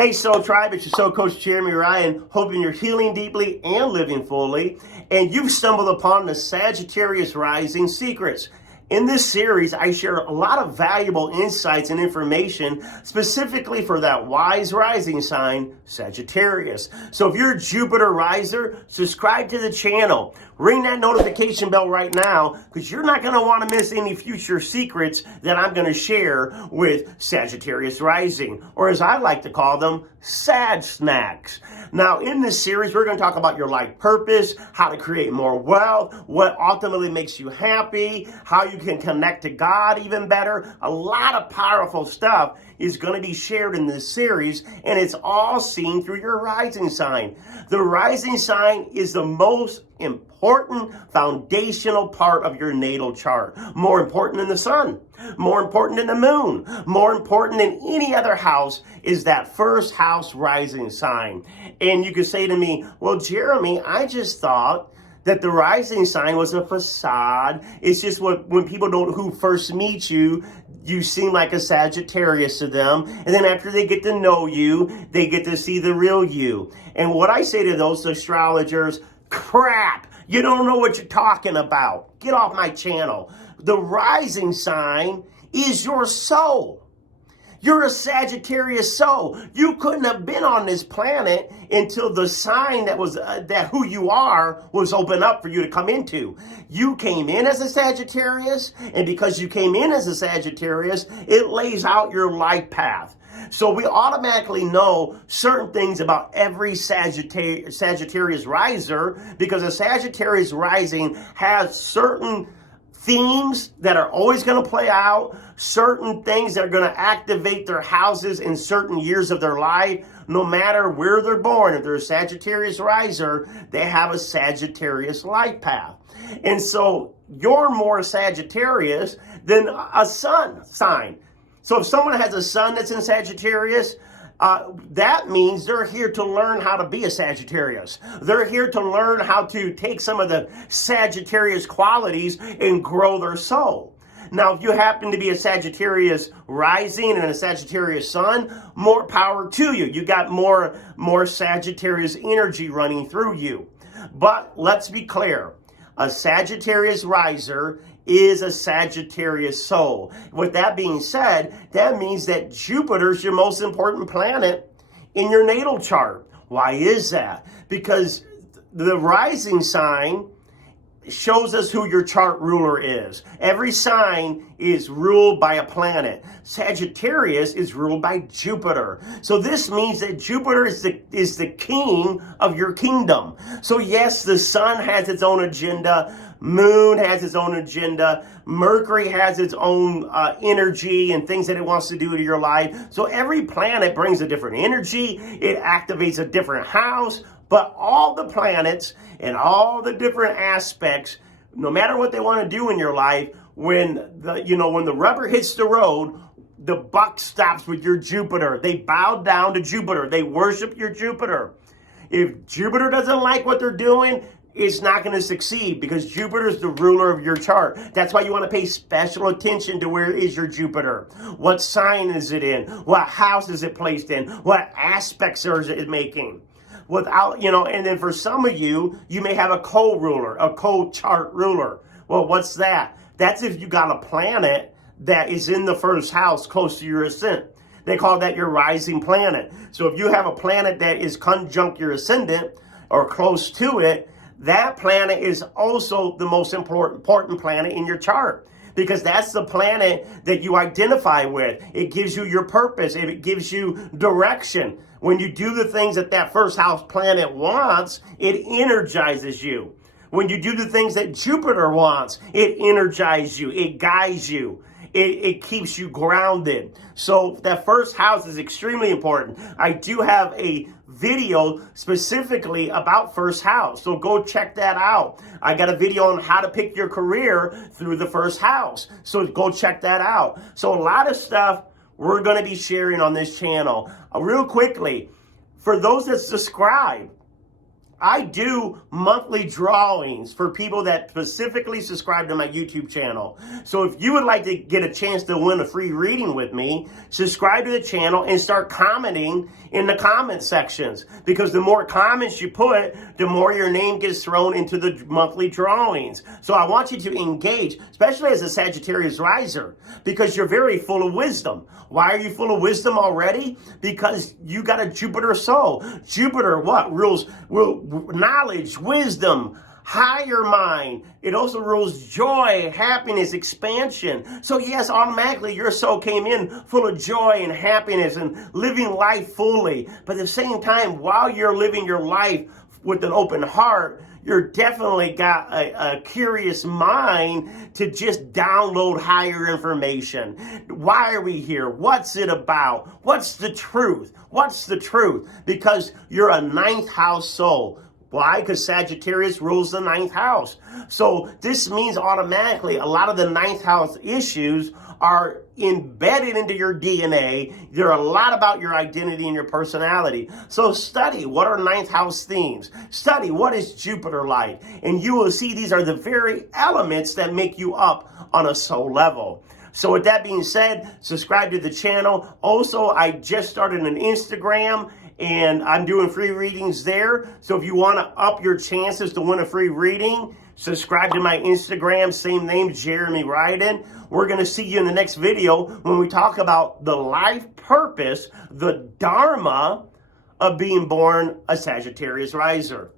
Hey Soul Tribe, it's your Soul Coach Jeremy Ryan, hoping you're healing deeply and living fully, and you've stumbled upon the Sagittarius Rising Secrets. In this series, I share a lot of valuable insights and information specifically for that wise rising sign, Sagittarius. So if you're a Jupiter riser, subscribe to the channel. Ring that notification bell right now because you're not going to want to miss any future secrets that I'm going to share with Sagittarius Rising, or as I like to call them, Sag Snacks. Now, in this series, we're going to talk about your life purpose, how to create more wealth, what ultimately makes you happy, how you can connect to God even better. A lot of powerful stuff is going to be shared in this series, and it's all seen through your rising sign. The rising sign is the most important foundational part of your natal chart. More important than the sun, more important than the moon, more important than any other house is that first house rising sign. And you could say to me, well, Jeremy, I just thought that the rising sign was a facade. It's just when people who first meet you, you seem like a Sagittarius to them. And then after they get to know you, they get to see the real you. And what I say to those astrologers, crap, you don't know what you're talking about. Get off my channel. The rising sign is your soul. You're a Sagittarius soul. You couldn't have been on this planet until the sign that who you are was open up for you to come into. You came in as a Sagittarius, and because you came in as a Sagittarius, it lays out your life path. So we automatically know certain things about every Sagittarius riser because a Sagittarius rising has certain themes that are always going to play out, certain things that are going to activate their houses in certain years of their life, no matter where they're born. If they're a Sagittarius riser, they have a Sagittarius life path. And so you're more Sagittarius than a sun sign. So if someone has a sun that's in Sagittarius, that means they're here to learn how to be a Sagittarius. They're here to learn how to take some of the Sagittarius qualities and grow their soul. Now, if you happen to be a Sagittarius rising and a Sagittarius sun, more power to you. You got more Sagittarius energy running through you. But let's be clear. A Sagittarius riser is a Sagittarius soul. With that being said, that means that Jupiter is your most important planet in your natal chart. Why is that? Because the rising sign shows us who your chart ruler is. Every sign is ruled by a planet. Sagittarius is ruled by Jupiter. So this means that Jupiter is the king of your kingdom. So yes, the sun has its own agenda. Moon has its own agenda. Mercury has its own energy and things that it wants to do to your life. So every planet brings a different energy. It activates a different house. But all the planets and all the different aspects, no matter what they want to do in your life, when the rubber hits the road, the buck stops with your Jupiter. They bow down to Jupiter. They worship your Jupiter. If Jupiter doesn't like what they're doing, it's not going to succeed because Jupiter is the ruler of your chart. That's why you want to pay special attention to where is your Jupiter. What sign is it in? What house is it placed in? What aspects is it making? And then for some of you, you may have a co-ruler, a co-chart ruler. Well, what's that? That's if you got a planet that is in the first house close to your ascendant. They call that your rising planet. So if you have a planet that is conjunct your ascendant or close to it, that planet is also the most important planet in your chart because that's the planet that you identify with. It gives you your purpose. It gives you direction. When you do the things that first house planet wants, it energizes you. When you do the things that Jupiter wants, it energizes you. It guides you. It keeps you grounded. So that first house is extremely important. I do have a video specifically about first house. So go check that out. I got a video on how to pick your career through the first house. So go check that out. So a lot of stuff we're going to be sharing on this channel. Real quickly, for those that subscribe, I do monthly drawings for people that specifically subscribe to my YouTube channel. So if you would like to get a chance to win a free reading with me, subscribe to the channel and start commenting in the comment sections. Because the more comments you put, the more your name gets thrown into the monthly drawings. So I want you to engage, especially as a Sagittarius Riser, because you're very full of wisdom. Why are you full of wisdom already? Because you got a Jupiter soul. Jupiter, what? Rules knowledge, wisdom, higher mind. It also rules joy, happiness, expansion. So yes, automatically your soul came in full of joy and happiness and living life fully. But at the same time, while you're living your life with an open heart, you're definitely got a curious mind to just download higher information. Why are we here? What's it about? What's the truth? What's the truth? Because you're a ninth house soul. Why? Because Sagittarius rules the ninth house. So this means automatically a lot of the ninth house issues are embedded into your DNA. They're a lot about your identity and your personality. So study what are ninth house themes. Study what is Jupiter like. And you will see these are the very elements that make you up on a soul level. So with that being said, subscribe to the channel. Also, I just started an Instagram and I'm doing free readings there. So if you want to up your chances to win a free reading, subscribe to my Instagram, same name, Jeremy Ryden. We're going to see you in the next video when we talk about the life purpose, the dharma of being born a Sagittarius Riser.